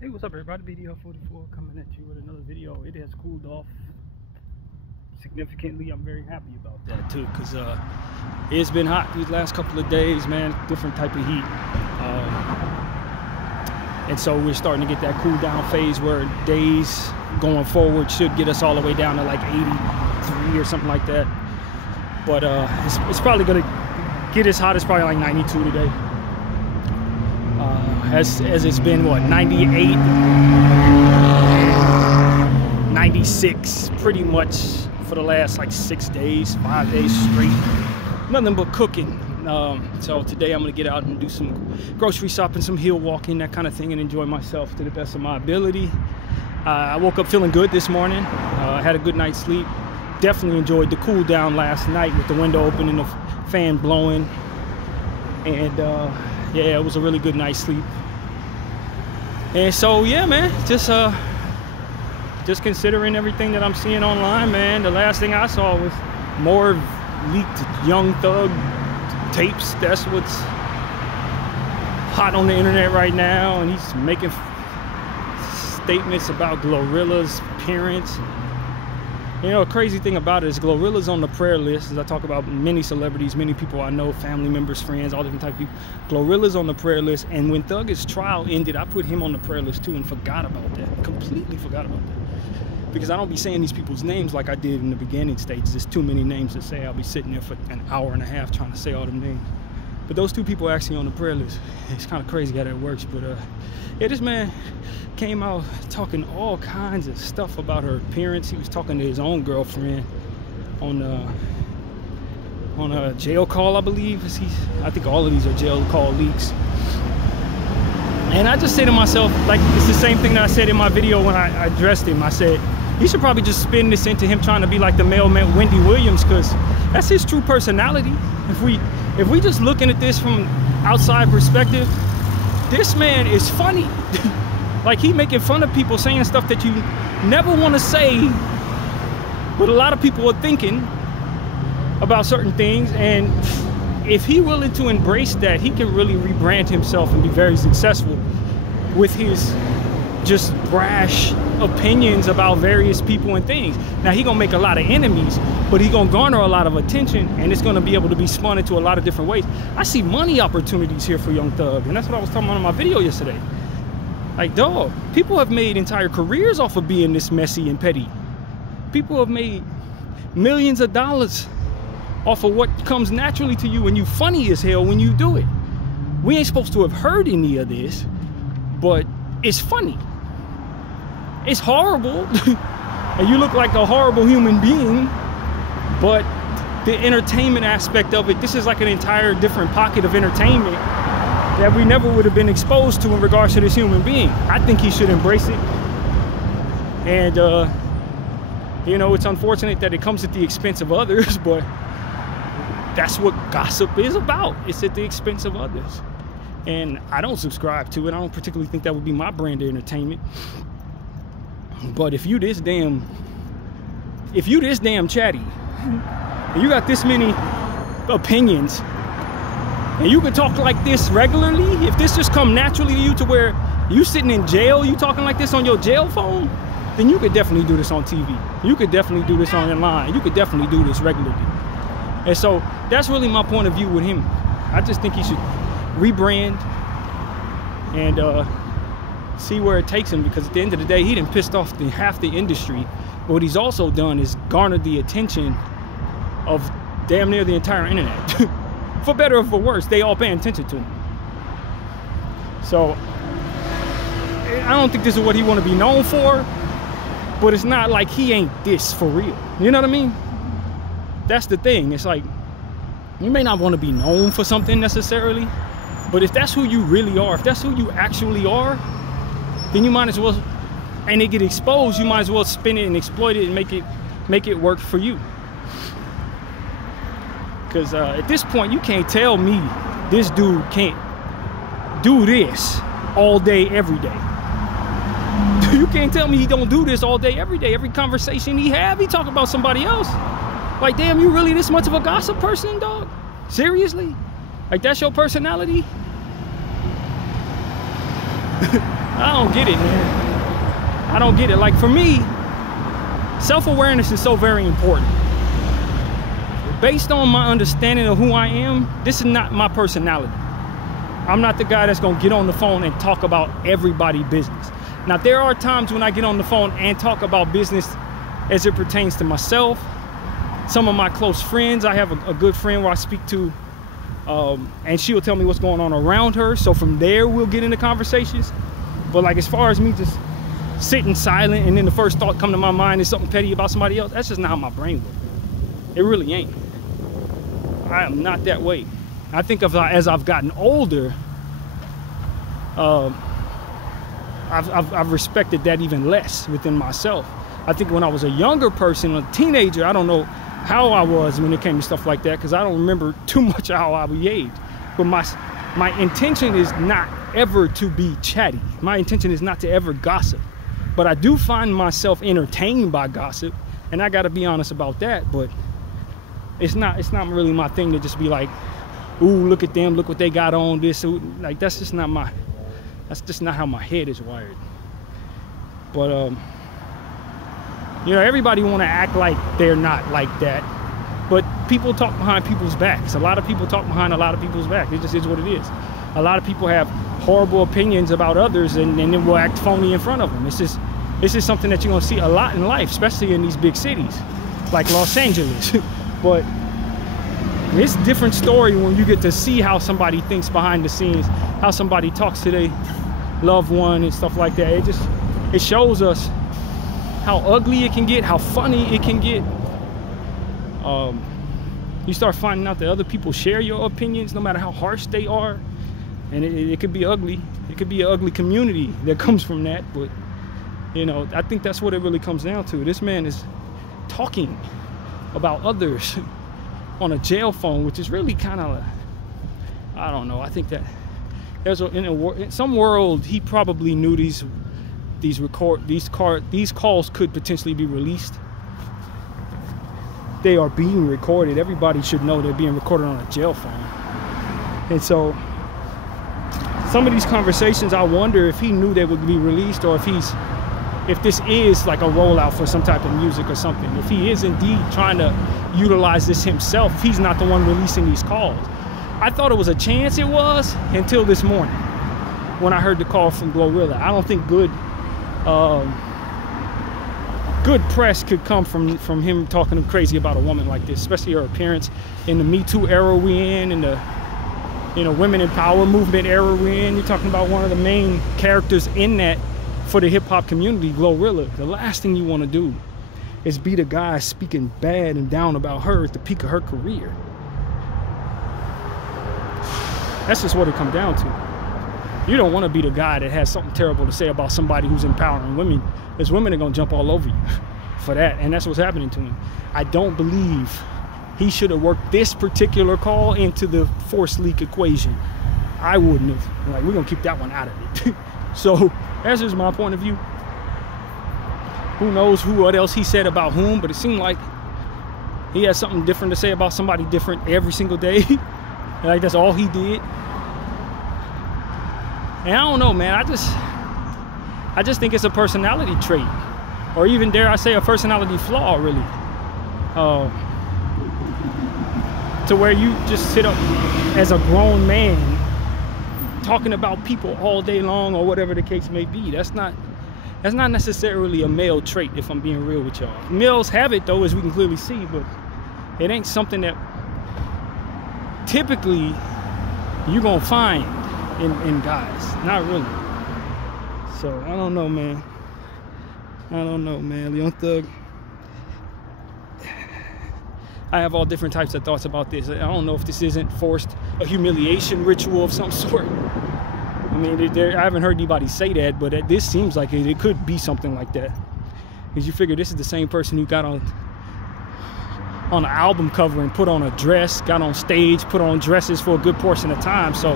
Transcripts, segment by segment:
Hey, what's up everybody? Bdf 44 coming at you with another video. It has cooled off significantly. I'm very happy about that too, because it's been hot these last couple of days, man. Different type of heat, and so we're starting to get that cool down phase where days going forward should get us all the way down to like 83 or something like that. But it's probably gonna get as hot as probably like 92 today. As it's been, what, 98, 96 pretty much for the last like 6 days, 5 days straight. Nothing but cooking. So today I'm gonna get out and do some grocery shopping, some hill walking, that kind of thing, and enjoy myself to the best of my ability. I woke up feeling good this morning. Had a good night's sleep. Definitely enjoyed the cool down last night with the window open and the fan blowing. And yeah, it was a really good night's sleep. And so yeah, man, just considering everything that I'm seeing online, man. The last thing I saw was more leaked Young Thug tapes. That's what's hot on the internet right now, and he's making statements about Glorilla's appearance. You know, a crazy thing about it is Glorilla's on the prayer list. As I talk about many celebrities, many people I know, family members, friends, all different types of people. Glorilla's on the prayer list, and when Thug's trial ended, I put him on the prayer list too and forgot about that. Completely forgot about that. Because I don't be saying these people's names like I did in the beginning stages. There's too many names to say. I'll be sitting there for an hour and a half trying to say all them names. But those two people are actually on the prayer list. It's kind of crazy how that works, but yeah, this man came out talking all kinds of stuff about her appearance. He was talking to his own girlfriend on a jail call, I believe. I think all of these are jail call leaks. And I just say to myself, like, it's the same thing that I said in my video when I addressed him. I said, he should probably just spin this into him trying to be like the mailman Wendy Williams, because that's his true personality. If we just looking at this from outside perspective, this man is funny. Like, he making fun of people saying stuff that you never want to say, but a lot of people are thinking about certain things. And if he willing to embrace that, he can really rebrand himself and be very successful with his just brash opinions about various people and things. Now, he gonna make a lot of enemies, but he gonna garner a lot of attention, and it's gonna be able to be spun into a lot of different ways. I see money opportunities here for Young Thug, and that's what I was talking about in my video yesterday. Like, dog, people have made entire careers off of being this messy and petty. People have made millions of dollars off of what comes naturally to you, and you funny as hell when you do it. We ain't supposed to have heard any of this, but it's funny. It's horrible, and you look like a horrible human being, but the entertainment aspect of it, this is like an entire different pocket of entertainment that we never would have been exposed to in regards to this human being. I think he should embrace it. And you know, it's unfortunate that it comes at the expense of others, but that's what gossip is about. It's at the expense of others. And I don't subscribe to it. I don't particularly think that would be my brand of entertainment. But if you this damn chatty, and you got this many opinions, and you can talk like this regularly, if this just come naturally to you to where you sitting in jail, you talking like this on your jail phone, then you could definitely do this on TV. You could definitely do this online. You could definitely do this regularly. And so that's really my point of view with him. I just think he should rebrand and see where it takes him, because at the end of the day, he done pissed off half the industry. But what he's also done is garnered the attention of damn near the entire internet. For better or for worse, they all paying attention to him. So I don't think this is what he want to be known for, but it's not like he ain't this for real. You know what I mean? That's the thing. It's like, you may not want to be known for something necessarily, but if that's who you really are, if that's who you actually are, then you might as well, and it get exposed, you might as well spin it and exploit it and make it work for you. Because at this point, you can't tell me this dude can't do this all day, every day. You can't tell me he don't do this all day, every day. Every conversation he have, he talk about somebody else. Like, damn, you really this much of a gossip person, dog? Seriously? Like, that's your personality? I don't get it, man. I don't get it. Like, for me, self-awareness is so very important. Based on my understanding of who I am, this is not my personality. I'm not the guy that's gonna get on the phone and talk about everybody's business. Now, there are times when I get on the phone and talk about business as it pertains to myself, some of my close friends. I have a good friend where I speak to, and she'll tell me what's going on around her. So from there, we'll get into conversations. But like, as far as me just sitting silent and then the first thought come to my mind is something petty about somebody else, that's just not how my brain works. It really ain't. I am not that way. I think as I've gotten older, I've respected that even less within myself. I think when I was a younger person, a teenager, I don't know how I was when it came to stuff like that, because I don't remember too much of how I behaved. But my intention is not ever to be chatty. My intention is not to ever gossip. But I do find myself entertained by gossip, and I got to be honest about that. But it's not really my thing to just be like, ooh, look at them, look what they got on, this. Like, that's just not how my head is wired. But you know, everybody want to act like they're not like that, but people talk behind people's backs. A lot of people talk behind a lot of people's back. It just is what it is. A lot of people have horrible opinions about others, and then will act phony in front of them. This is something that you're gonna see a lot in life, especially in these big cities like Los Angeles. But it's a different story when you get to see how somebody thinks behind the scenes, how somebody talks to their loved one and stuff like that. It shows us how ugly it can get, how funny it can get. You start finding out that other people share your opinions, no matter how harsh they are, and it could be ugly. It could be an ugly community that comes from that. But you know, I think that's what it really comes down to. This man is talking about others on a jail phone, which is really kind of, I don't know. I think that in some world he probably knew these calls could potentially be released. They are being recorded. Everybody should know they're being recorded on a jail phone. And so some of these conversations, I wonder if he knew they would be released, or if this is like a rollout for some type of music or something. If he is indeed trying to utilize this himself, if he's not the one releasing these calls. I thought it was a chance, it was, until this morning when I heard the call from Glorilla. I don't think good press could come from him talking crazy about a woman like this, especially her appearance in the Me Too era we in the, you know, women in power movement era we in. You're talking about one of the main characters in that for the hip-hop community, Glorilla. The last thing you want to do is be the guy speaking bad and down about her at the peak of her career. That's just what it comes down to. You don't want to be the guy that has something terrible to say about somebody who's empowering women. There's women that are going to jump all over you for that, and that's what's happening to him. I don't believe he should have worked this particular call into the force leak equation. I wouldn't have. Like, we're going to keep that one out of it. So that's just my point of view. Who knows what else he said about whom, but it seemed like he had something different to say about somebody different every single day. Like, that's all he did. And I don't know, man. I just think it's a personality trait, or even, dare I say, a personality flaw, really. To where you just sit up as a grown man talking about people all day long, or whatever the case may be. That's not necessarily a male trait, if I'm being real with y'all. Males have it, though, as we can clearly see, but it ain't something that typically you're gonna find in guys. Not really. So I don't know, man. Young Thug, I have all different types of thoughts about this. I don't know if this isn't forced, a humiliation ritual of some sort. I mean, I haven't heard anybody say that, but this seems like it could be something like that. Because you figure this is the same person who got on an album cover and put on a dress, got on stage, put on dresses for a good portion of time. So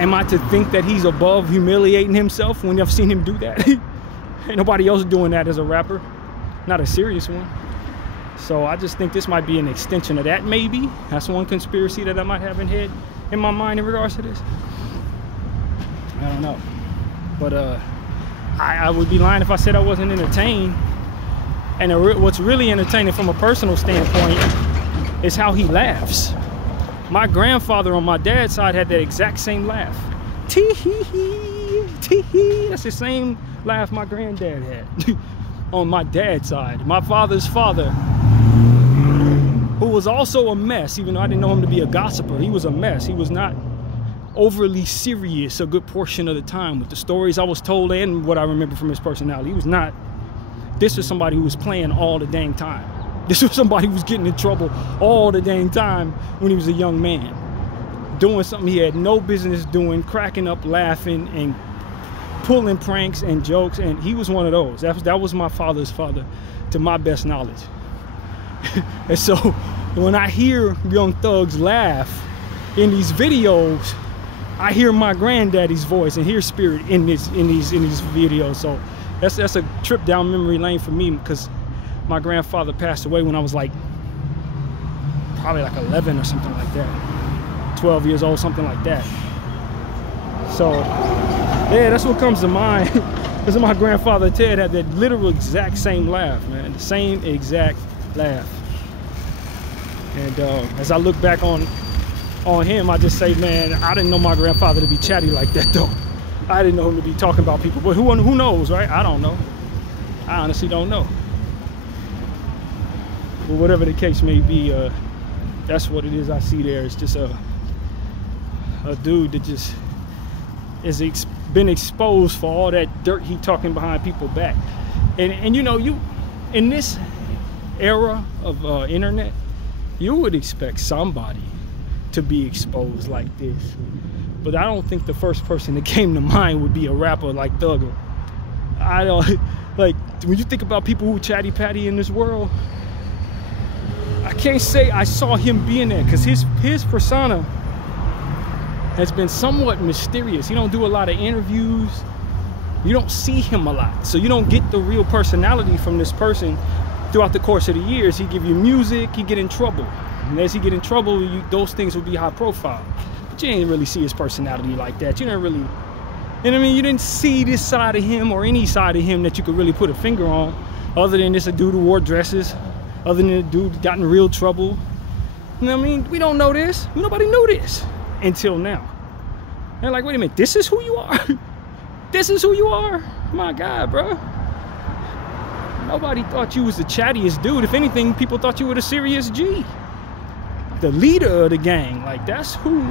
am I to think that he's above humiliating himself when I've seen him do that? Ain't nobody else doing that as a rapper, not a serious one. So I just think this might be an extension of that, maybe. That's one conspiracy that I might have in my mind in regards to this. I don't know. But I would be lying if I said I wasn't entertained. And what's really entertaining from a personal standpoint is how he laughs. My grandfather on my dad's side had that exact same laugh. Tee-hee-hee, tee-hee. That's the same laugh my granddad had on my dad's side. My father's father, who was also a mess, even though I didn't know him to be a gossiper, he was a mess. He was not overly serious a good portion of the time with the stories I was told and what I remember from his personality. He was not. This was somebody who was playing all the dang time. This was somebody who was getting in trouble all the dang time when he was a young man, doing something he had no business doing, cracking up, laughing, and pulling pranks and jokes. And he was one of those. That was my father's father, to my best knowledge. And so when I hear Young Thug's laugh in these videos, I hear my granddaddy's voice and hear spirit in these videos. So that's a trip down memory lane for me, because my grandfather passed away when I was like probably like 11 or something like that, 12 years old, something like that. So yeah, that's what comes to mind. Because my grandfather Ted had that literal exact same laugh, man, the same exact laugh. And as I look back on him, I just say, man, I didn't know my grandfather to be chatty like that, though. I didn't know him to be talking about people, but who knows, right? I don't know. I honestly don't know. But whatever the case may be, that's what it is I see there. It's just a dude that just has been exposed for all that dirt he talking behind people's back. And you know, in this era of internet, you would expect somebody to be exposed like this. But I don't think the first person that came to mind would be a rapper like Thugger. I don't, like, when you think about people who chatty patty in this world, I can't say I saw him being there, because his persona has been somewhat mysterious. He don't do a lot of interviews. You don't see him a lot, so you don't get the real personality from this person. Throughout the course of the years, he give you music, he get in trouble, and as he get in trouble, those things will be high profile. But you didn't really see his personality like that. You didn't really, you know what I mean? You didn't see this side of him or any side of him that you could really put a finger on, other than this a dude who wore dresses, other than a dude who got in real trouble. You know what I mean? We don't know this. Nobody knew this until now. They're like, wait a minute, this is who you are? This is who you are? My God, bro. Nobody thought you was the chattiest dude. If anything, people thought you were the serious G, the leader of the gang. Like, that's who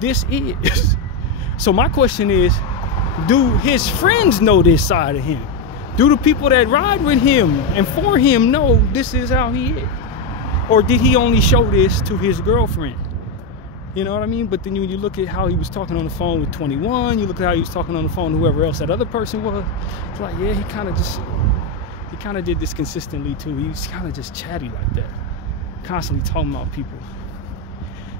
this is. So my question is, do his friends know this side of him? Do the people that ride with him and for him know this is how he is? Or did he only show this to his girlfriend? You know what I mean? But then when you look at how he was talking on the phone with 21, you look at how he was talking on the phone to whoever else that other person was, it's like, yeah, he kind of did this consistently too. He was kind of just chatty like that, constantly talking about people.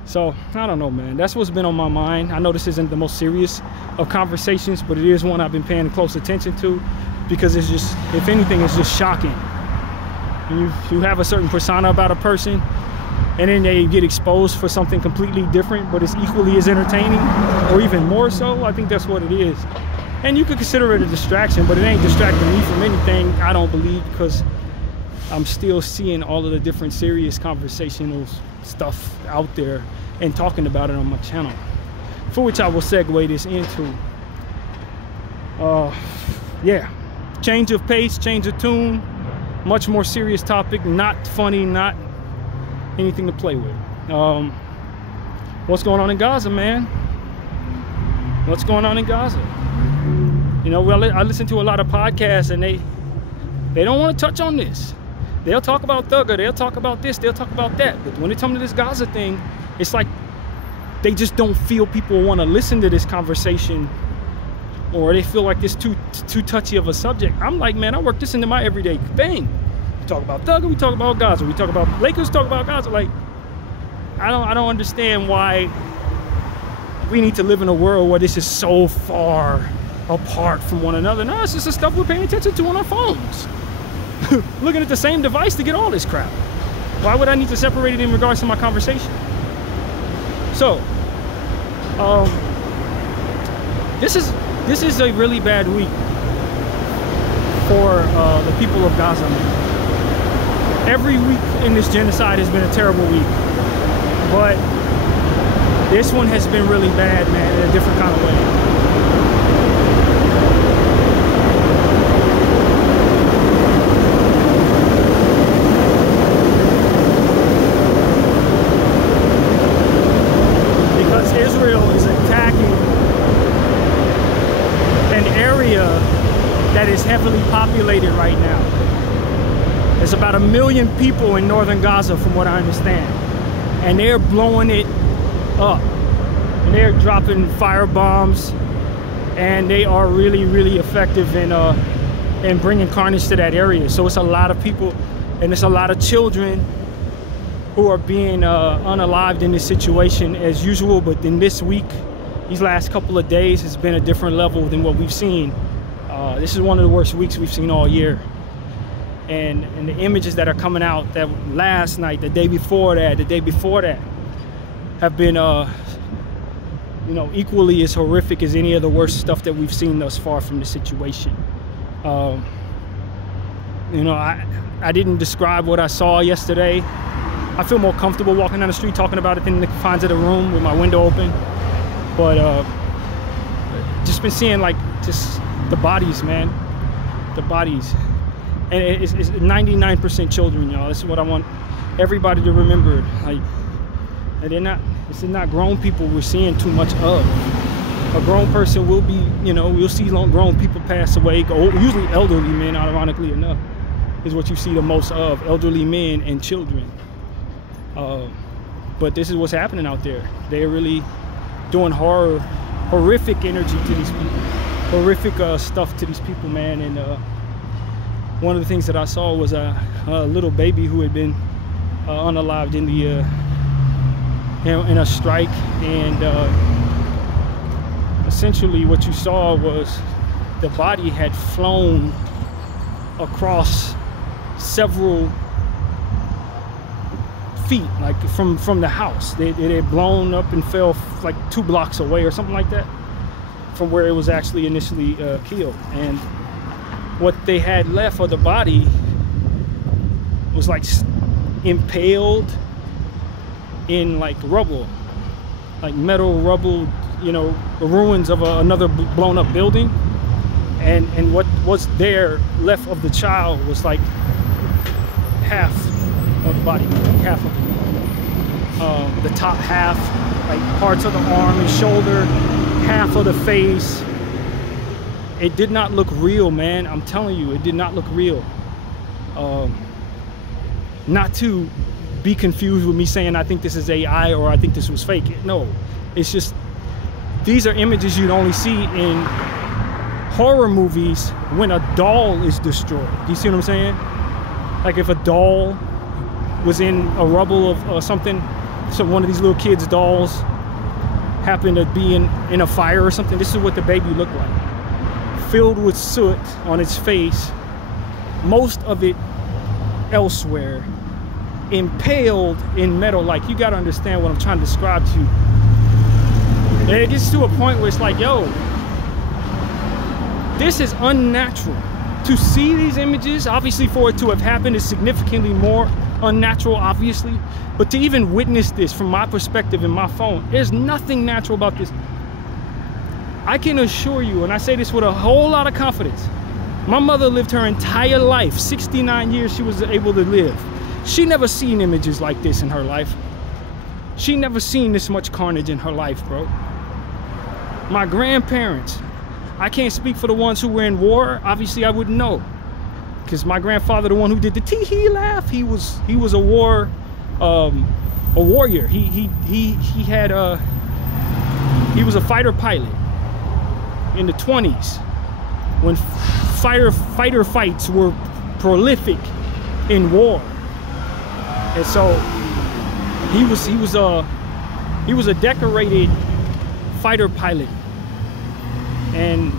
So I don't know, man, that's what's been on my mind. I know this isn't the most serious of conversations, but it is one I've been paying close attention to, because it's just, if anything, it's just shocking. You have a certain persona about a person, and then they get exposed for something completely different, but it's equally as entertaining, or even more so. I think that's what it is. And you could consider it a distraction, but it ain't distracting me from anything, I don't believe, because I'm still seeing all of the different serious conversational stuff out there and talking about it on my channel, for which I will segue this into. Yeah, change of pace, change of tune, much more serious topic, not funny, not anything to play with. What's going on in Gaza, man? What's going on in Gaza? You know, well, I listen to a lot of podcasts, and they don't want to touch on this. They'll talk about Thugger, they'll talk about this, they'll talk about that. But when it comes to this Gaza thing, it's like they just don't feel people want to listen to this conversation, or they feel like it's too touchy of a subject. I'm like, man, I work this into my everyday thing. We talk about Thugger, we talk about Gaza, we talk about Lakers, talk about Gaza. Like, I don't understand why we need to live in a world where this is so far apart from one another. No, it's just the stuff we're paying attention to on our phones. Looking at the same device to get all this crap. Why would I need to separate it in regards to my conversation? So, This is a really bad week for the people of Gaza, man. Every week in this genocide has been a terrible week, but this one has been really bad, man, in a different kind of way. That is heavily populated right now. There's about 1 million people in northern Gaza, from what I understand, and they're blowing it up, and they're dropping firebombs, and they are really effective in bringing carnage to that area. So it's a lot of people, and it's a lot of children who are being unalived in this situation as usual. But in this week, these last couple of days, has been a different level than what we've seen. This is one of the worst weeks we've seen all year, and the images that are coming out, that last night, the day before that, have been you know, equally as horrific as any of the worst stuff that we've seen thus far from the situation. You know, I didn't describe what I saw yesterday. I feel more comfortable walking down the street talking about it than in the confines of the room with my window open, but just been seeing, like, just the bodies, man, the bodies, and it's 99% children, y'all. This is what I want everybody to remember. Like, this is not grown people we're seeing too much of. A grown person will be, you know, we'll see grown people pass away. Usually elderly men, ironically enough, is what you see the most of, elderly men and children. But this is what's happening out there. They're really doing horrific energy to these people. Horrific stuff to these people, man. And one of the things that I saw was a little baby who had been unalived in the in a strike, and essentially what you saw was the body had flown across several feet, like from the house. It had blown up and fell like 2 blocks away or something like that from where it was actually initially killed. And what they had left of the body was like impaled in like rubble, like metal rubble, you know, the ruins of another blown up building. And what was there left of the child was like half of the body, half of the top half, like parts of the arm and shoulder, half of the face. It did not look real, man. I'm telling you, it did not look real. Not to be confused with me saying I think this is AI or I think this was fake. No, it's just, these are images you'd only see in horror movies when a doll is destroyed. Do you see what I'm saying? Like if a doll was in a rubble of something, so one of these little kids' dolls happened to be in a fire or something. This is what the baby looked like, filled with soot on its face, most of it elsewhere, impaled in metal. Like, you got to understand what I'm trying to describe to you. And it gets to a point where it's like, yo, this is unnatural. To see these images, obviously for it to have happened is significantly more unnatural, obviously, but to even witness this from my perspective in my phone, there's nothing natural about this. I can assure you, and I say this with a whole lot of confidence, my mother lived her entire life, 69 years she was able to live. She never seen images like this in her life. She never seen this much carnage in her life, bro. My grandparents, I can't speak for the ones who were in war. Obviously, I wouldn't know, because my grandfather, the one who did the tee-hee laugh, he was a warrior. He was a fighter pilot in the 20s when fighter fights were prolific in war. And so he was a decorated fighter pilot, and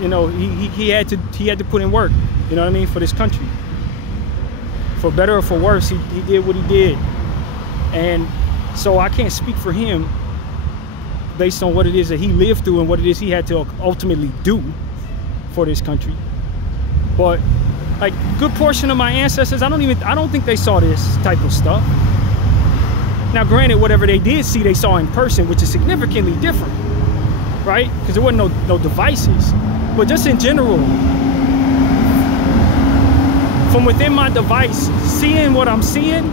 you know, he had to put in work, you know what I mean, for this country. For better or for worse, he did what he did. And so I can't speak for him, based on what it is that he lived through and what it is he had to ultimately do for this country. But like good portion of my ancestors, I don't think they saw this type of stuff. Now granted, whatever they did see, they saw in person, which is significantly different, right? Because there wasn't no devices. But just in general, from within my device, seeing what I'm seeing,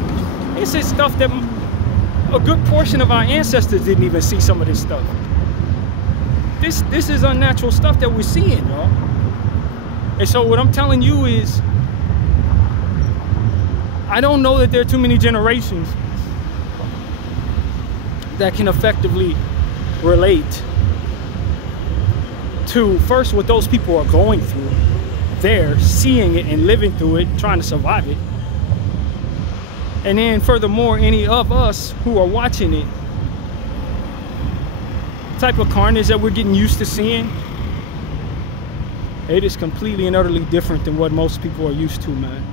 this is stuff that a good portion of our ancestors didn't even see. Some of this stuff. This is unnatural stuff that we're seeing, y'all. And so what I'm telling you is, I don't know that there are too many generations that can effectively relate to first what those people are going through. They're seeing it and living through it, trying to survive it. And then furthermore, any of us who are watching it, the type of carnage that we're getting used to seeing, it is completely and utterly different than what most people are used to, man.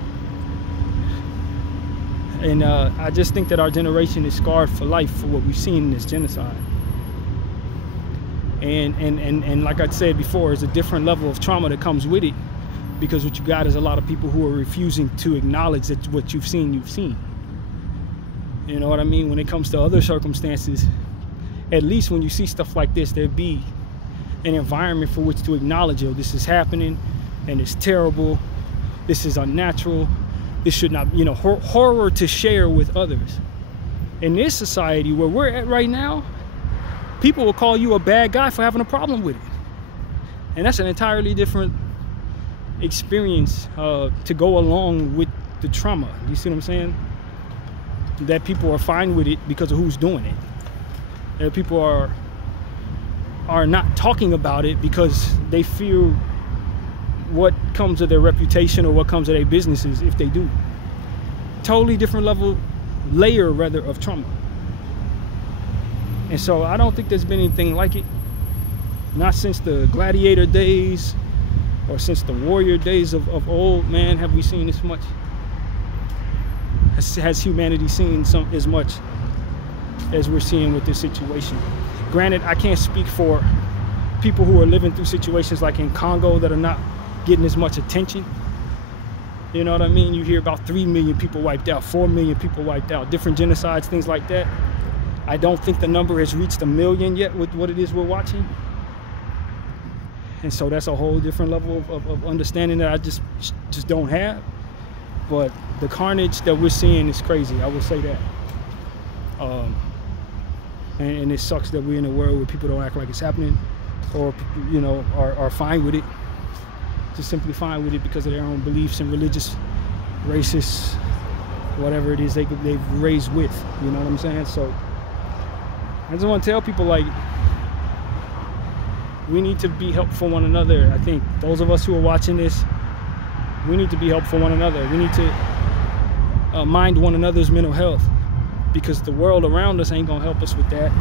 And I just think that our generation is scarred for life for what we've seen in this genocide. And like I said before, there's a different level of trauma that comes with it, because what you got is a lot of people who are refusing to acknowledge that what you've seen, you've seen. You know what I mean? When it comes to other circumstances, at least when you see stuff like this, there'd be an environment for which to acknowledge, yo, this is happening and it's terrible, this is unnatural, this should not, you know, horror to share with others. In this society where we're at right now, people will call you a bad guy for having a problem with it. And that's an entirely different experience to go along with the trauma. You see what I'm saying? That people are fine with it because of who's doing it. That people are not talking about it because they fear what comes of their reputation or what comes of their businesses if they do. Totally different layer rather of trauma. And so I don't think there's been anything like it. Not since the gladiator days or since the warrior days of old, man, have we seen this much. Has humanity seen as much as we're seeing with this situation? Granted, I can't speak for people who are living through situations like in Congo that are not getting as much attention. You know what I mean? You hear about 3 million people wiped out, 4 million people wiped out, different genocides, things like that. I don't think the number has reached 1 million yet with what it is we're watching. And so that's a whole different level of understanding that I just don't have. But the carnage that we're seeing is crazy, I will say that. And it sucks that we're in a world where people don't act like it's happening, or, you know, are fine with it. Just simply fine with it because of their own beliefs and religious, racist, whatever it is they've raised with, you know what I'm saying? So I just want to tell people, like, we need to be helpful one another. I think those of us who are watching this, we need to be helpful one another. We need to mind one another's mental health, because the world around us ain't gonna help us with that.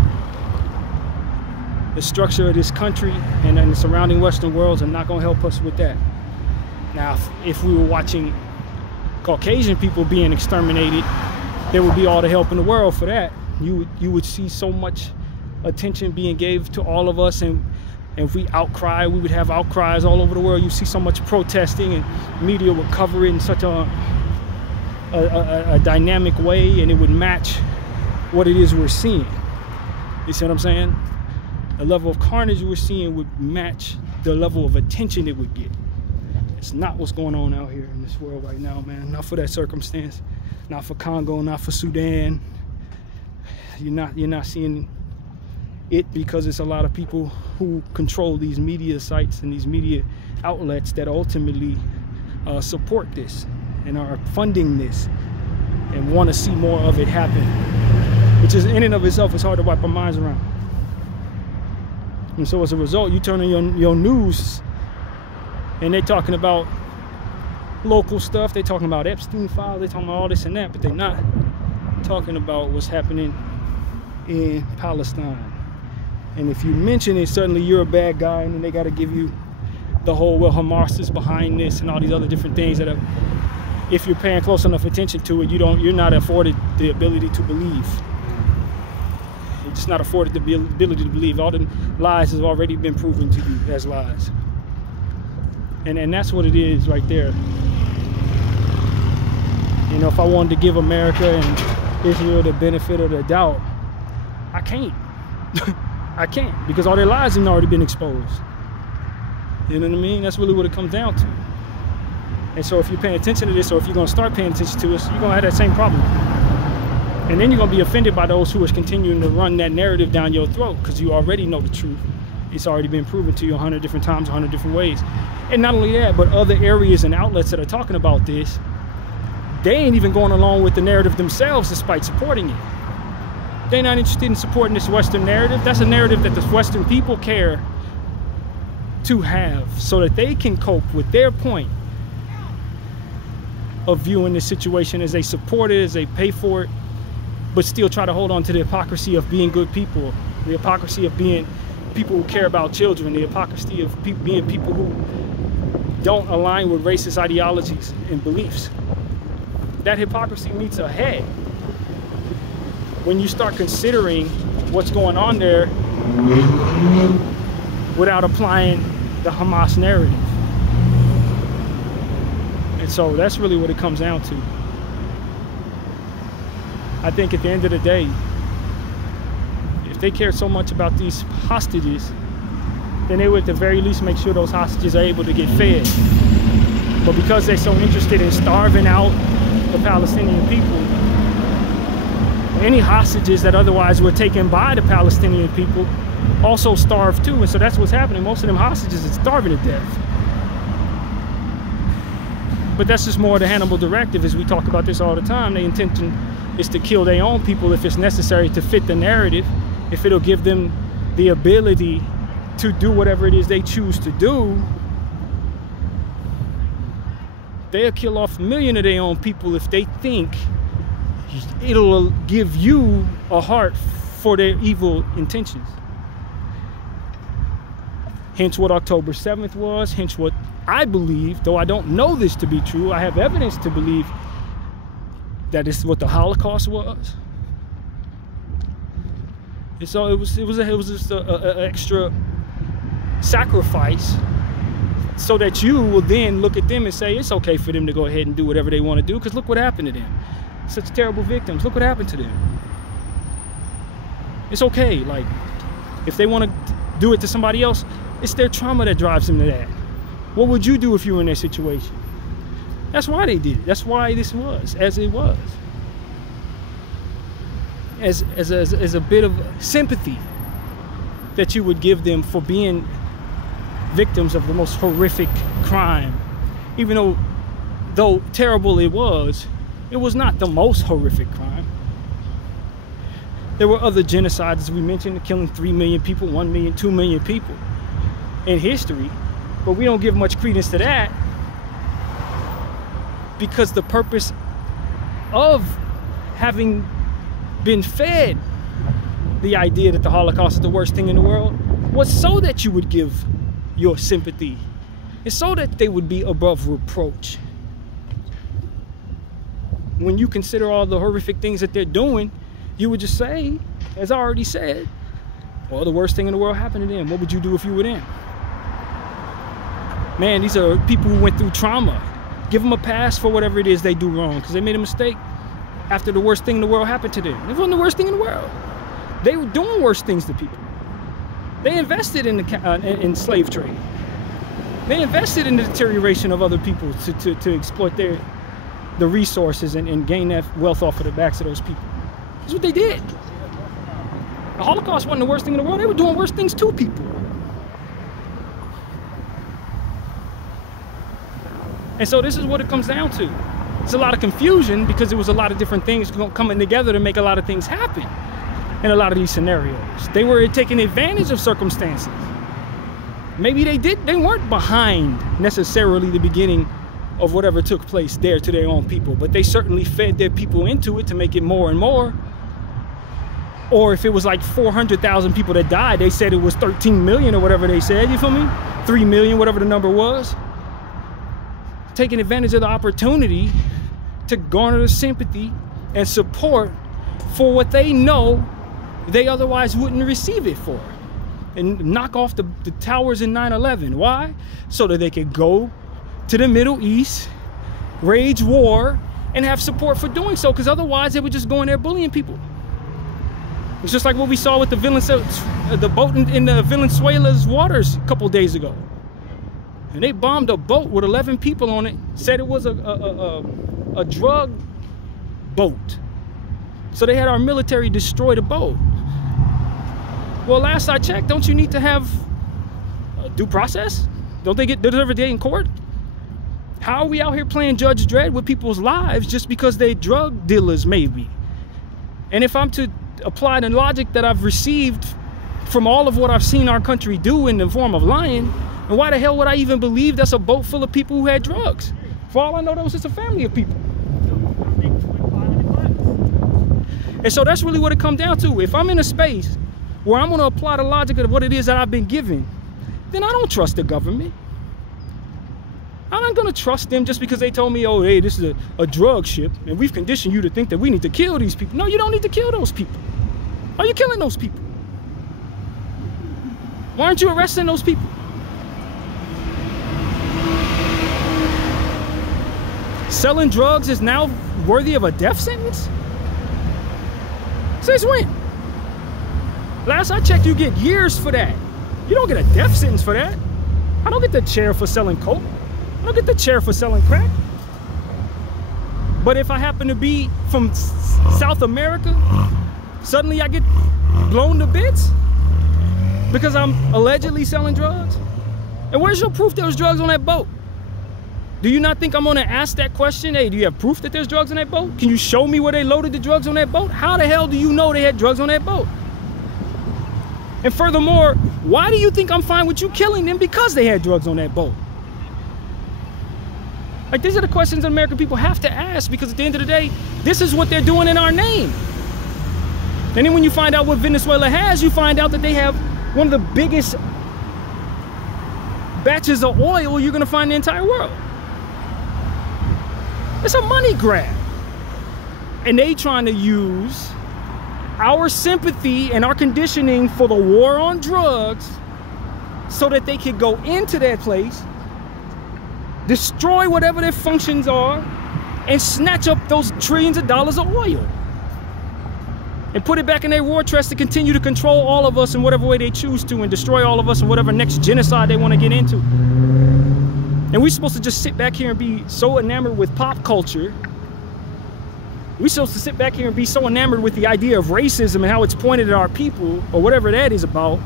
The structure of this country and the surrounding Western worlds are not gonna help us with that. Now, if we were watching Caucasian people being exterminated, there would be all the help in the world for that. You would see so much attention being gave to all of us, and if we outcry, we would have outcries all over the world. You see so much protesting, and media would cover it in such a dynamic way, and it would match what it is we're seeing. You see what I'm saying? The level of carnage we're seeing would match the level of attention it would get. It's not what's going on out here in this world right now, man. Not for that circumstance. Not for Congo, not for Sudan. You're not seeing it because it's a lot of people who control these media sites and these media outlets that ultimately support this and are funding this and want to see more of it happen, which is in and of itself is hard to wrap our minds around. And so as a result, you turn on your news and they're talking about local stuff, they're talking about Epstein files, they're talking about all this and that, but they're not talking about what's happening in Palestine. And if you mention it, suddenly you're a bad guy, and then they got to give you the whole, well, Hamas is behind this and all these other different things that if you're paying close enough attention to it, you're not afforded the ability to believe. just not afforded the ability to believe. All the lies has already been proven to you as lies. And that's what it is right there. You know, if I wanted to give America and Israel the benefit of the doubt, I can't. I can't, because all their lies have already been exposed. You know what I mean? That's really what it comes down to. And so if you're paying attention to this, or if you're going to start paying attention to this, you're going to have that same problem. And then you're going to be offended by those who are continuing to run that narrative down your throat, because you already know the truth. It's already been proven to you 100 different times, 100 different ways. And not only that, but other areas and outlets that are talking about this, they ain't even going along with the narrative themselves despite supporting it. They're not interested in supporting this Western narrative. That's a narrative that the Western people care to have so that they can cope with their point of viewing this situation as they support it, as they pay for it, but still try to hold on to the hypocrisy of being good people, the hypocrisy of being people who care about children, the hypocrisy of being people who don't align with racist ideologies and beliefs. That hypocrisy meets a head when you start considering what's going on there without applying the Hamas narrative. And so that's really what it comes down to. I think at the end of the day, if they care so much about these hostages, then they would at the very least make sure those hostages are able to get fed. But because they're so interested in starving out the Palestinian people, any hostages that otherwise were taken by the Palestinian people also starve too. And so that's what's happening. Most of them hostages are starving to death. But that's just more the Hannibal directive, as we talk about this all the time. The intention is to kill their own people if it's necessary to fit the narrative, if it'll give them the ability to do whatever it is they choose to do. They'll kill off 1 million of their own people if they think it'll give you a heart for their evil intentions. Hence what October 7th was, hence what I believe, though I don't know this to be true, I have evidence to believe that this is what the Holocaust was. And so it was just an extra sacrifice so that you will then look at them and say it's okay for them to go ahead and do whatever they want to do, because look what happened to them. Such terrible victims. Look what happened to them. It's okay. Like, if they want to do it to somebody else, it's their trauma that drives them to that. What would you do if you were in that situation? That's why they did it. That's why this was as it was. As a bit of sympathy that you would give them for being victims of the most horrific crime. Even though terrible it was not the most horrific crime. There were other genocides, as we mentioned, killing 3 million people, 1 million, 2 million people in history, but we don't give much credence to that because the purpose of having been fed the idea that the Holocaust is the worst thing in the world was so that you would give your sympathy. It's so that they would be above reproach. When you consider all the horrific things that they're doing, you would just say, as I already said, well, the worst thing in the world happened to them. What would you do if you were them? Man, these are people who went through trauma. Give them a pass for whatever it is they do wrong, because they made a mistake after the worst thing in the world happened to them. It wasn't the worst thing in the world. They were doing worse things to people. They invested in the slave trade. They invested in the deterioration of other people to exploit the resources and gain that wealth off of the backs of those people. That's what they did. The Holocaust wasn't the worst thing in the world. They were doing worse things to people. And so this is what it comes down to. It's a lot of confusion because there was a lot of different things coming together to make a lot of things happen in a lot of these scenarios. They were taking advantage of circumstances. Maybe they weren't behind necessarily the beginning of whatever took place there to their own people, but they certainly fed their people into it to make it more and more. Or if it was like 400,000 people that died, they said it was 13 million or whatever they said, you feel me? 3 million, whatever the number was. Taking advantage of the opportunity to garner the sympathy and support for what they know they otherwise wouldn't receive it for, and knock off the towers in 9/11. Why? So that they could go to the Middle East, wage war, and have support for doing so, because otherwise they would just go in there bullying people. It's just like what we saw with the boat in the Venezuela's waters a couple days ago. And they bombed a boat with 11 people on it, said it was a drug boat. So they had our military destroy the boat. Well, last I checked, don't you need to have a due process? Don't they deserve a day in court? How are we out here playing Judge Dredd with people's lives just because they drug dealers, maybe? And if I'm to apply the logic that I've received from all of what I've seen our country do in the form of lying, and why the hell would I even believe that's a boat full of people who had drugs? For all I know, that was just a family of people. And so that's really what it comes down to. If I'm in a space where I'm going to apply the logic of what it is that I've been given, then I don't trust the government. I'm not going to trust them just because they told me, oh, hey, this is a drug ship, and we've conditioned you to think that we need to kill these people. No, you don't need to kill those people. Why are you killing those people? Why aren't you arresting those people? Selling drugs is now worthy of a death sentence? Since when? Last I checked, you get years for that. You don't get a death sentence for that. I don't get the chair for selling coke. I don't get the chair for selling crack. But if I happen to be from South America, suddenly I get blown to bits because I'm allegedly selling drugs? And where's your proof there was drugs on that boat? Do you not think I'm going to ask that question? Hey, do you have proof that there's drugs on that boat? Can you show me where they loaded the drugs on that boat? How the hell do you know they had drugs on that boat? And furthermore, why do you think I'm fine with you killing them because they had drugs on that boat? Like, these are the questions that American people have to ask, because at the end of the day, this is what they're doing in our name. And then when you find out what Venezuela has, you find out that they have one of the biggest batches of oil you're going to find in the entire world. It's a money grab. And they trying to use our sympathy and our conditioning for the war on drugs so that they could go into that place, destroy whatever their functions are, and snatch up those trillions of dollars of oil and put it back in their war chest to continue to control all of us in whatever way they choose to, and destroy all of us in whatever next genocide they want to get into. And we're supposed to just sit back here and be so enamored with pop culture. We're supposed to sit back here and be so enamored with the idea of racism and how it's pointed at our people, or whatever that is about,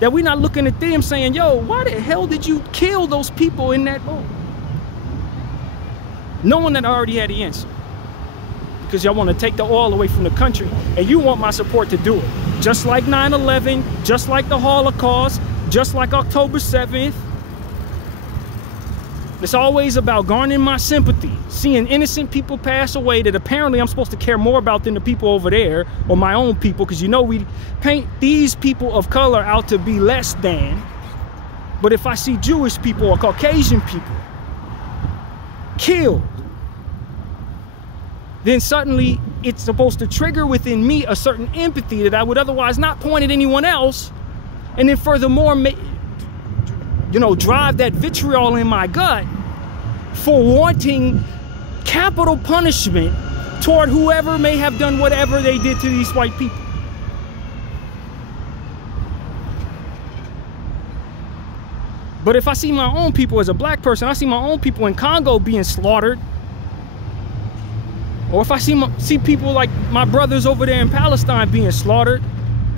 that we're not looking at them saying, yo, why the hell did you kill those people in that boat? Knowing that I already had the answer. Because y'all want to take the oil away from the country, and you want my support to do it. Just like 9/11, just like the Holocaust, just like October 7th. It's always about garnering my sympathy, seeing innocent people pass away that apparently I'm supposed to care more about than the people over there, or my own people, because you know we paint these people of color out to be less than. But if I see Jewish people or Caucasian people killed, then suddenly it's supposed to trigger within me a certain empathy that I would otherwise not point at anyone else, and then furthermore drive that vitriol in my gut for wanting capital punishment toward whoever may have done whatever they did to these white people. But if I see my own people, as a black person, I see my own people in Congo being slaughtered, or if I see people like my brothers over there in Palestine being slaughtered,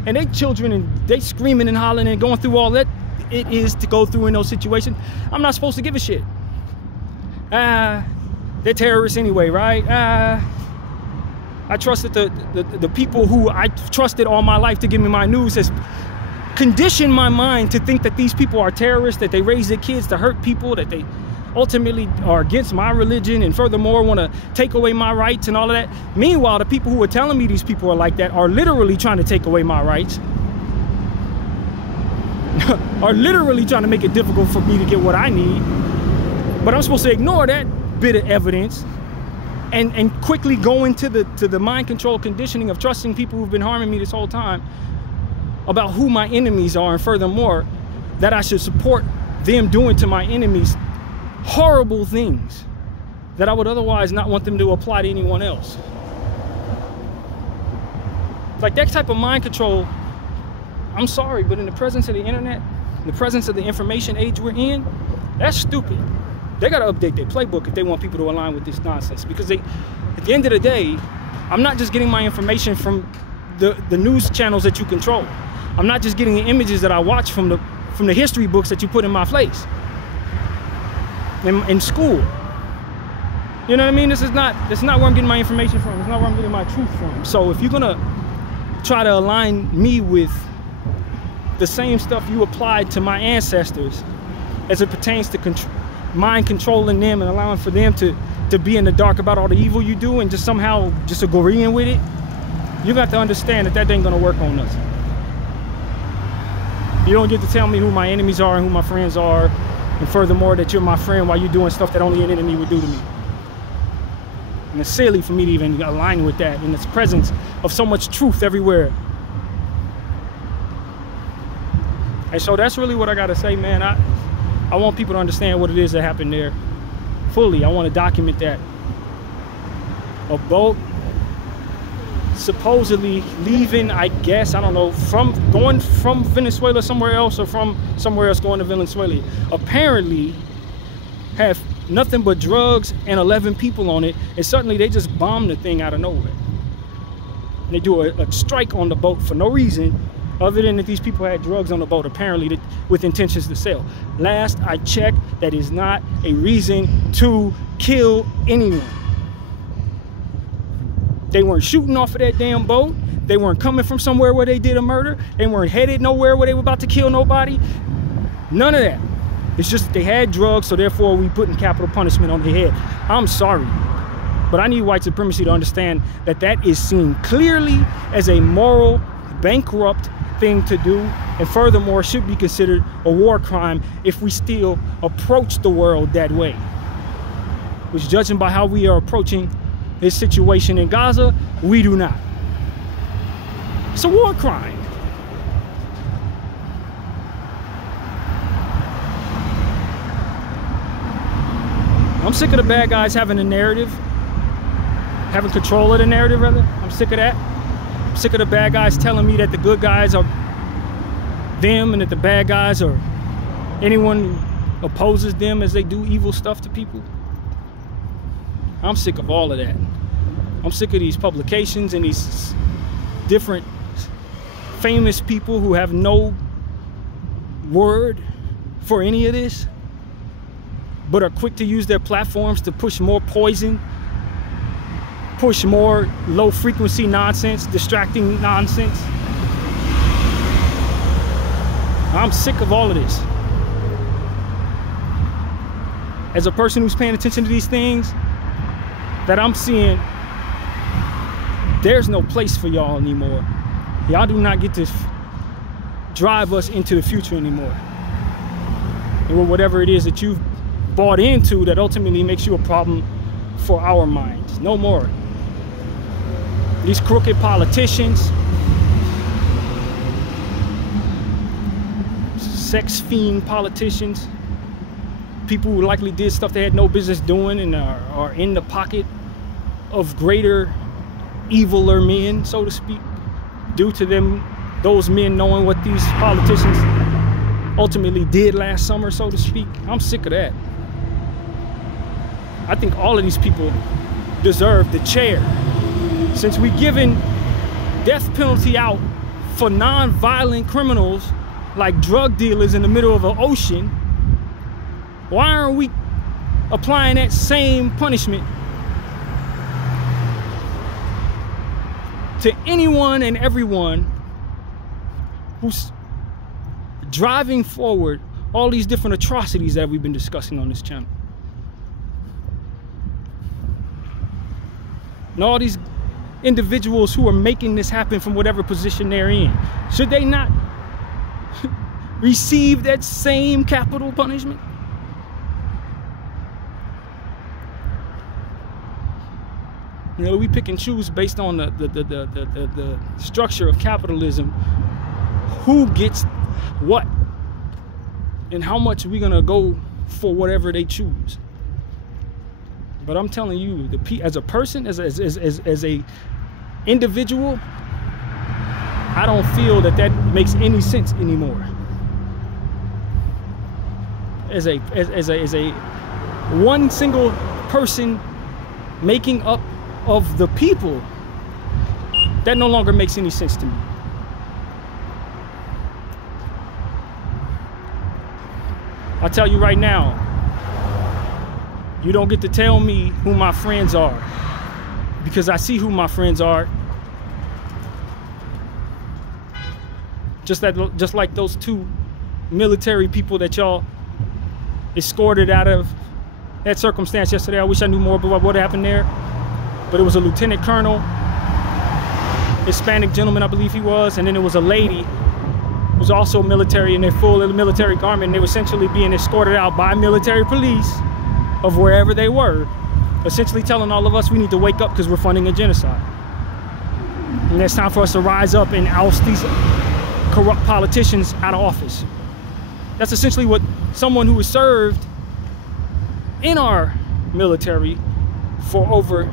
and they children, and they screaming and hollering and going through all that it is to go through in those situations, I'm not supposed to give a shit. They're terrorists anyway, right? I trusted the people who I trusted all my life to give me my news has conditioned my mind to think that these people are terrorists, that they raise their kids to hurt people, that they ultimately are against my religion, and furthermore want to take away my rights and all of that. Meanwhile, the people who are telling me these people are like that are literally trying to take away my rights. Are literally trying to make it difficult for me to get what I need. But I'm supposed to ignore that bit of evidence and quickly go into the mind control conditioning of trusting people who've been harming me this whole time about who my enemies are, and furthermore, that I should support them doing to my enemies horrible things that I would otherwise not want them to apply to anyone else. Like that type of mind control, I'm sorry, but in the presence of the internet, in the presence of the information age we're in, that's stupid. They gotta update their playbook if they want people to align with this nonsense. Because at the end of the day, I'm not just getting my information from the news channels that you control. I'm not just getting the images that I watch from the history books that you put in my face in school. You know what I mean? This is not where I'm getting my information from. It's not where I'm getting my truth from. So if you're gonna try to align me with the same stuff you applied to my ancestors as it pertains to mind controlling them and allowing for them to be in the dark about all the evil you do and just somehow just agreeing with it, you got to understand that ain't gonna work on us. You don't get to tell me who my enemies are and who my friends are, and furthermore that you're my friend while you're doing stuff that only an enemy would do to me. And it's silly for me to even align with that in its presence of so much truth everywhere. And so that's really what I gotta say, man. I want people to understand what it is that happened there fully. I want to document that. A boat supposedly leaving, I guess, I don't know, going from Venezuela somewhere else, or from somewhere else going to Venezuela, apparently have nothing but drugs and 11 people on it, and suddenly they just bomb the thing out of nowhere. And they do a strike on the boat for no reason other than that these people had drugs on the boat, apparently with intentions to sell. Last I checked, that is not a reason to kill anyone. They weren't shooting off of that damn boat. They weren't coming from somewhere where they did a murder. They weren't headed nowhere where they were about to kill nobody. None of that. It's just they had drugs, so therefore we putting capital punishment on their head. I'm sorry, but I need white supremacy to understand that is seen clearly as a moral, bankrupt thing to do, and furthermore should be considered a war crime if we still approach the world that way. Which, judging by how we are approaching this situation in Gaza, we do not. It's a war crime. I'm sick of the bad guys having a narrative, having control of the narrative, rather. I'm sick of that. I'm sick of the bad guys telling me that the good guys are them and that the bad guys are anyone who opposes them as they do evil stuff to people. I'm sick of all of that. I'm sick of these publications and these different famous people who have no word for any of this, but are quick to use their platforms to push more poison, push more low frequency nonsense, distracting nonsense. I'm sick of all of this. As a person who's paying attention to these things, that I'm seeing there's no place for y'all anymore. Y'all do not get to drive us into the future anymore. And whatever it is that you've bought into that ultimately makes you a problem for our minds. No more. These crooked politicians, sex fiend politicians, people who likely did stuff they had no business doing and are in the pocket of greater, eviler men, so to speak, due to those men knowing what these politicians ultimately did last summer, so to speak. I'm sick of that. I think all of these people deserve the chair. Since we're giving death penalty out for non-violent criminals like drug dealers in the middle of an ocean, why aren't we applying that same punishment to anyone and everyone who's driving forward all these different atrocities that we've been discussing on this channel? And all these individuals who are making this happen from whatever position they're in, should they not receive that same capital punishment? You know, we pick and choose based on the structure of capitalism, who gets what, and how much we're gonna go for whatever they choose. But I'm telling you, as a person, as a individual, I don't feel that makes any sense anymore. As a one single person making up of the people, that no longer makes any sense to me. I'll tell you right now, you don't get to tell me who my friends are, because I see who my friends are. Just like those two military people that y'all escorted out of that circumstance yesterday. I wish I knew more about what happened there, but it was a lieutenant colonel, Hispanic gentleman, I believe he was, and then it was a lady who was also military in their full military garment, and they were essentially being escorted out by military police of wherever they were, essentially telling all of us we need to wake up because we're funding a genocide. And it's time for us to rise up and oust these corrupt politicians out of office. That's essentially what someone who has served in our military for over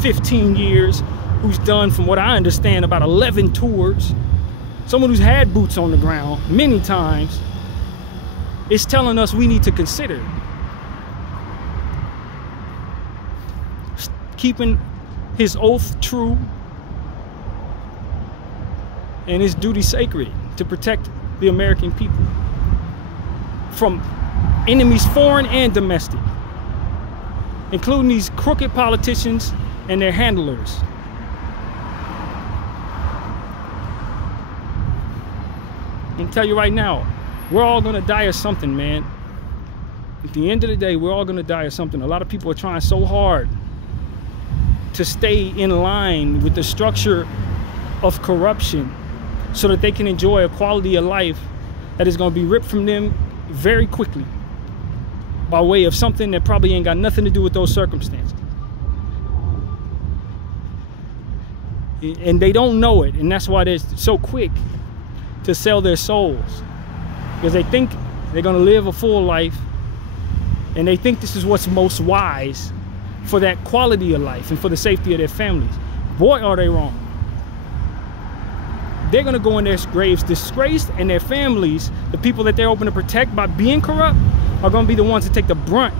15 years, who's done, from what I understand, about 11 tours, someone who's had boots on the ground many times, is telling us we need to consider keeping his oath true and his duty sacred to protect the American people from enemies, foreign and domestic, including these crooked politicians and their handlers. I'm tell you right now, we're all gonna die of something, man. At the end of the day, we're all gonna die of something. A lot of people are trying so hard to stay in line with the structure of corruption so that they can enjoy a quality of life that is gonna be ripped from them very quickly by way of something that probably ain't got nothing to do with those circumstances. And they don't know it, and that's why they're so quick to sell their souls, because they think they're gonna live a full life, and they think this is what's most wise for that quality of life and for the safety of their families. Boy, are they wrong. They're gonna go in their graves disgraced, and their families, the people that they're hoping to protect by being corrupt, are gonna be the ones that take the brunt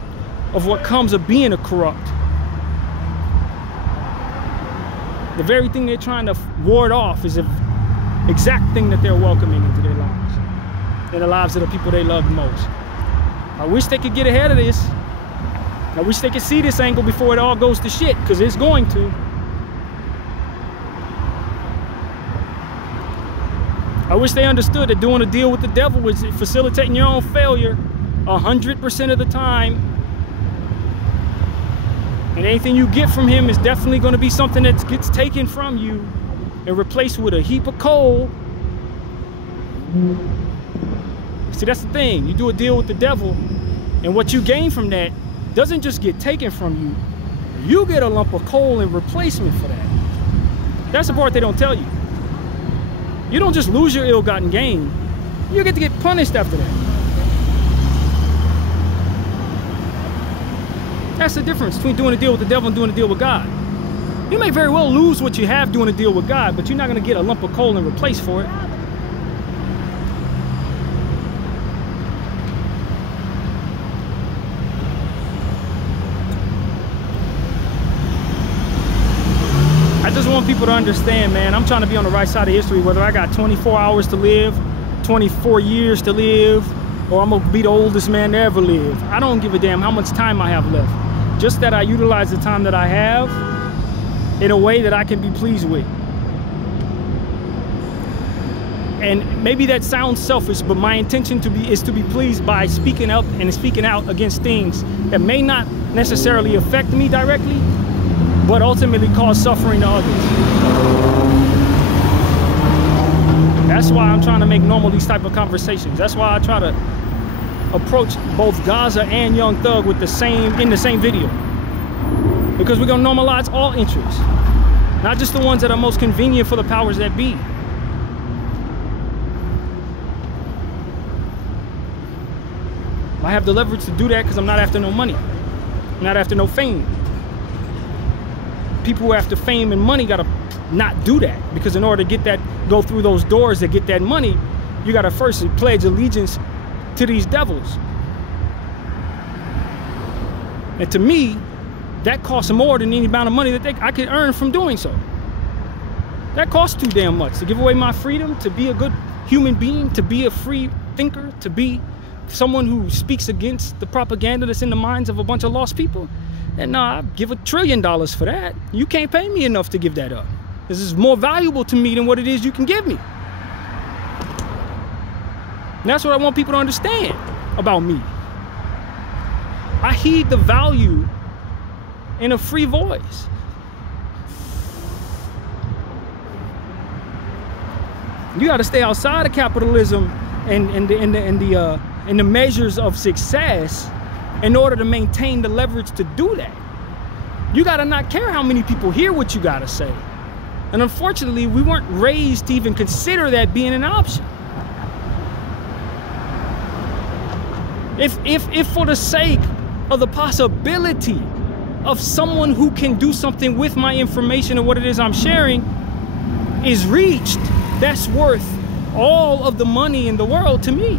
of what comes of being a corrupt. The very thing they're trying to ward off is the exact thing that they're welcoming into their lives and the lives of the people they love the most. I wish they could get ahead of this. I wish they could see this angle before it all goes to shit, because it's going to. I wish they understood that doing a deal with the devil was facilitating your own failure 100% of the time. And anything you get from him is definitely going to be something that gets taken from you and replaced with a heap of coal. See, that's the thing. You do a deal with the devil, and what you gain from that doesn't just get taken from you. You get a lump of coal in replacement for that. That's the part they don't tell you. You don't just lose your ill-gotten gain. You get to get punished after that. That's the difference between doing a deal with the devil and doing a deal with God. You may very well lose what you have doing a deal with God, but you're not going to get a lump of coal in replace for it. I just want people to understand, man, I'm trying to be on the right side of history, whether I got 24 hours to live, 24 years to live, or I'm gonna be the oldest man to ever live. I don't give a damn how much time I have left. Just that I utilize the time that I have in a way that I can be pleased with. And maybe that sounds selfish, but my intention is to be pleased by speaking up and speaking out against things that may not necessarily affect me directly, but ultimately cause suffering to others. That's why I'm trying to make normal these type of conversations. That's why I try to approach both Gaza and Young Thug with in the same video. Because we're going to normalize all interests, not just the ones that are most convenient for the powers that be. I have the leverage to do that because I'm not after no money. I'm not after no fame. People who are after fame and money got to not do that, because in order to get that, go through those doors to get that money, you got to first pledge allegiance to these devils. And to me, that costs more than any amount of money that I could earn from doing so. That costs too damn much to give away my freedom, to be a good human being, to be a free thinker, to be someone who speaks against the propaganda that's in the minds of a bunch of lost people. And nah, I'd give $1 trillion for that. You can't pay me enough to give that up. This is more valuable to me than what it is you can give me. And that's what I want people to understand about me. I heed the value in a free voice. You got to stay outside of capitalism and the measures of success in order to maintain the leverage to do that. You got to not care how many people hear what you got to say. And unfortunately, we weren't raised to even consider that being an option. If for the sake of the possibility of someone who can do something with my information and what it is I'm sharing is reached, that's worth all of the money in the world to me.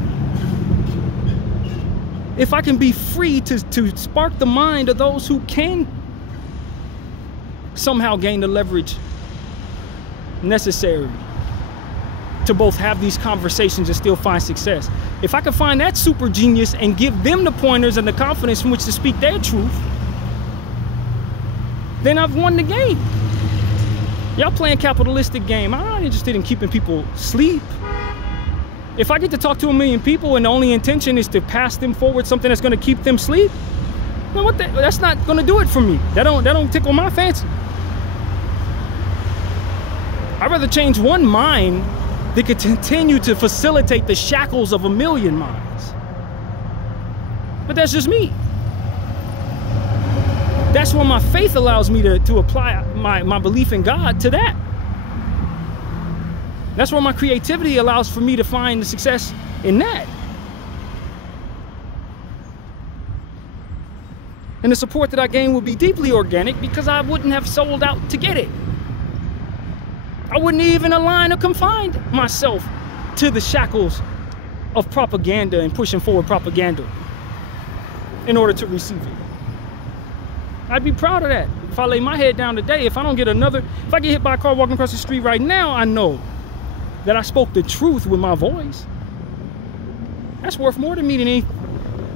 If I can be free to spark the mind of those who can somehow gain the leverage necessary to both have these conversations and still find success. If I can find that super genius and give them the pointers and the confidence from which to speak their truth, then I've won the game. Y'all playing capitalistic game. I'm not interested in keeping people asleep. If I get to talk to 1 million people and the only intention is to pass them forward something that's going to keep them asleep, well, that's not going to do it for me. That don't tickle my fancy. I'd rather change one mind that could continue to facilitate the shackles of 1 million minds. But that's just me. That's where my faith allows me to apply my belief in God to that. That's where my creativity allows for me to find the success in that. And the support that I gain will be deeply organic because I wouldn't have sold out to get it. I wouldn't even align or confine myself to the shackles of propaganda and pushing forward propaganda in order to receive it. I'd be proud of that. If I lay my head down today, if I get hit by a car walking across the street right now, I know that I spoke the truth with my voice. That's worth more to me than any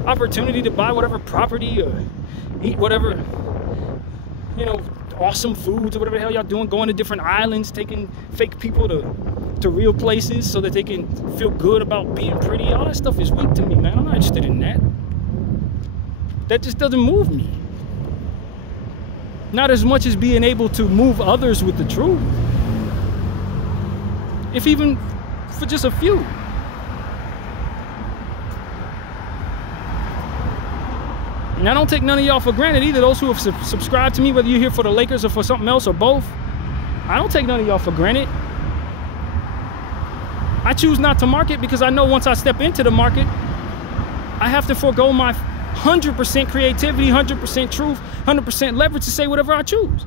opportunity to buy whatever property or eat whatever, awesome foods or whatever the hell y'all doing, going to different islands, taking fake people to real places so that they can feel good about being pretty. All that stuff is weak to me, man. I'm not interested in that. That just doesn't move me. Not as much as being able to move others with the truth. If even for just a few. And I don't take none of y'all for granted either. Those who have subscribed to me, whether you're here for the Lakers or for something else or both, I don't take none of y'all for granted. I choose not to market because I know once I step into the market, I have to forego my 100% creativity, 100% truth, 100% leverage to say whatever I choose.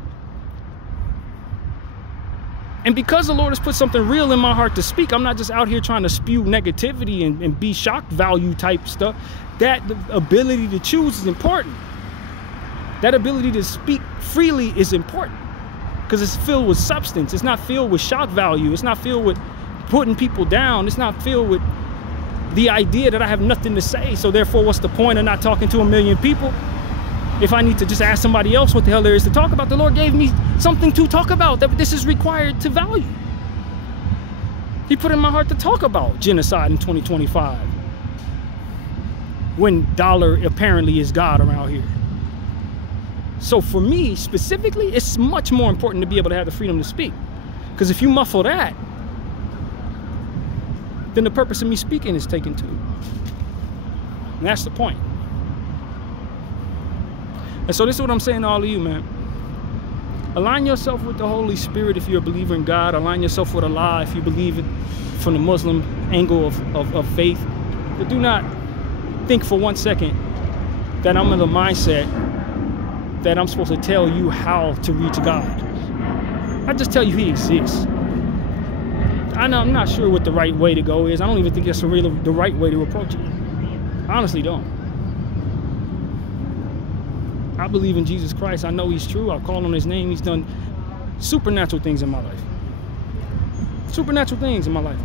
And because the Lord has put something real in my heart to speak, I'm not just out here trying to spew negativity and be shock value type stuff. That ability to choose is important. That ability to speak freely is important because it's filled with substance. It's not filled with shock value. It's not filled with putting people down. It's not filled with the idea that I have nothing to say. So therefore, what's the point of not talking to 1 million people? If I need to just ask somebody else what the hell there is to talk about, the Lord gave me something to talk about that this is required to value. He put in my heart to talk about genocide in 2025 when dollar apparently is God around here. So for me specifically, it's much more important to be able to have the freedom to speak. Because if you muffle that, then the purpose of me speaking is taken too. And that's the point. And so this is what I'm saying to all of you, man. Align yourself with the Holy Spirit if you're a believer in God. Align yourself with Allah if you believe it from the Muslim angle of faith. But do not think for 1 second that I'm in the mindset that I'm supposed to tell you how to reach God. I just tell you He exists. I'm not sure what the right way to go is. I don't even think that's the right way to approach it. I honestly don't. I believe in Jesus Christ. I know He's true. I call on His name. He's done supernatural things in my life. Supernatural things in my life.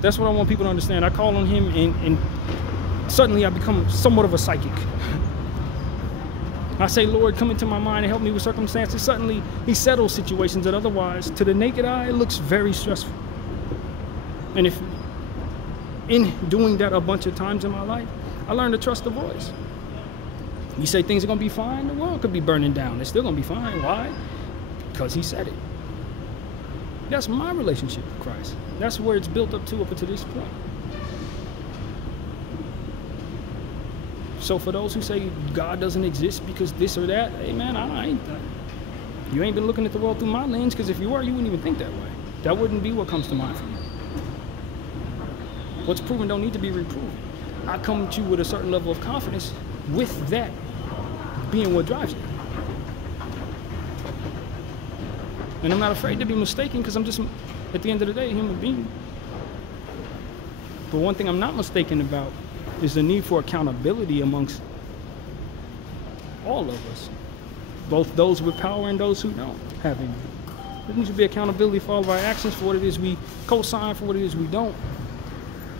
That's what I want people to understand. I call on Him, and suddenly I become somewhat of a psychic. I say, Lord, come into my mind and help me with circumstances. Suddenly, He settles situations that otherwise, to the naked eye, it looks very stressful. And if in doing that a bunch of times in my life, I learned to trust the voice. You say things are going to be fine, the world could be burning down. It's still going to be fine. Why? Because He said it. That's my relationship with Christ. That's where it's built up to this point. So for those who say God doesn't exist because this or that, hey man, you ain't been looking at the world through my lens, because if you were, you wouldn't even think that way. That wouldn't be what comes to mind for you. What's proven don't need to be reproven. I come to you with a certain level of confidence, with that being what drives you. And I'm not afraid to be mistaken, because I'm just, at the end of the day, a human being. But one thing I'm not mistaken about is the need for accountability amongst all of us, both those with power and those who don't have any. There needs to be accountability for all of our actions, for what it is we co-sign, for what it is we don't,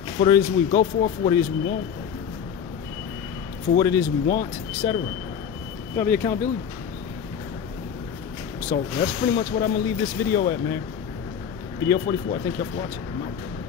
for what it is we go for what it is we won't, for what it is we want, etc. Gotta be accountability. So that's pretty much what I'm gonna leave this video at, man. Video 44. I thank y'all for watching. I'm out.